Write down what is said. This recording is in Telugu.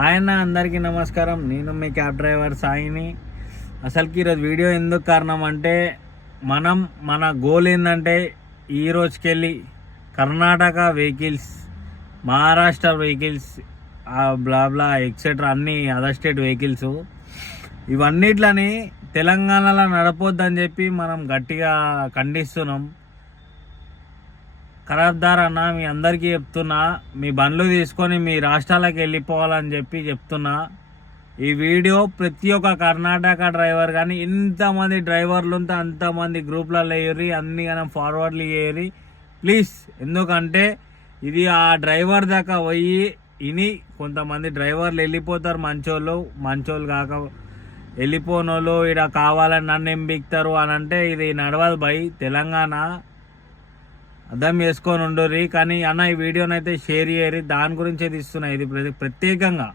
హాయ్ అన్న, అందరికీ నమస్కారం. నేను మీ క్యాబ్ డ్రైవర్ సాయిని. అసలుకి ఈరోజు వీడియో ఎందుకు కారణం అంటే, మన గోల్ ఏంటంటే ఈ రోజుకెళ్ళి Karnataka vehicles, Maharashtra vehicles, blah blah etcetera అన్ని అదర్ స్టేట్ వెహికల్స్ ఇవన్నిట్లని తెలంగాణలో నడపొద్దని చెప్పి మనం గట్టిగా ఖండిస్తున్నాం. ఖరాబ్దార్ అన్న, మీ అందరికీ చెప్తున్నా, మీ బండ్లు తీసుకొని మీ రాష్ట్రాలకు వెళ్ళిపోవాలని చెప్పి చెప్తున్నా. ఈ వీడియో ప్రతి ఒక్క కర్ణాటక డ్రైవర్ కానీ ఇంతమంది డ్రైవర్లు ఉంటే అంతమంది గ్రూప్లలో వేయరి, అన్ని కానీ ఫార్వర్డ్లు వేయరి ప్లీజ్. ఎందుకంటే ఇది ఆ డ్రైవర్ దాకా పోయి ఇని కొంతమంది డ్రైవర్లు వెళ్ళిపోతారు, మంచోళ్ళు కాక వెళ్ళిపోనోళ్ళు ఇక్కడ కావాలని నన్ను ఏం బిక్తారు అని అంటే ఇది నడవదు బై. తెలంగాణ అర్థం చేసుకొని ఉండరు. కానీ అన్న, ఈ వీడియోనైతే షేర్ చేయరి, దాని గురించే తీస్తున్నా ఇది ప్రత్యేకంగా.